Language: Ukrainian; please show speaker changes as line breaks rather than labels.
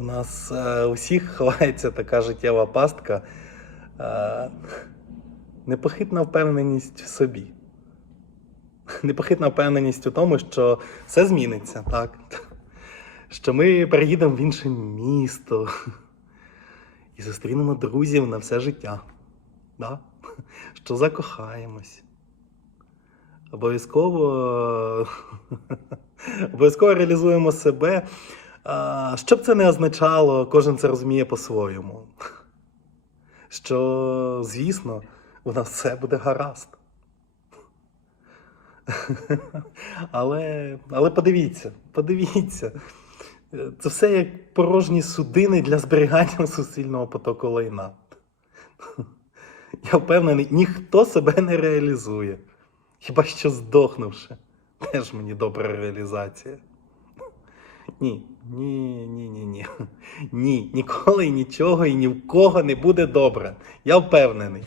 У нас е, усіх ховається така життєва пастка. Е, непохитна впевненість в собі. Непохитна впевненість у тому, що все зміниться, так. Що ми переїдемо в інше місто і зустрінемо друзів на все життя. Да? Що закохаємось. Обов'язково обов'язково реалізуємо себе. Що б це не означало, кожен це розуміє по-своєму. Що, звісно, у нас все буде гаразд. Але, але подивіться, подивіться. Це все як порожні судини для зберігання суцільного потоку лайна. Я впевнений, ніхто себе не реалізує. Хіба що здохнувши. Теж мені добра реалізація. Ні, ні, ні, ні, ні. Ні, ніколи нічого і ні в кого не буде добре. Я впевнений.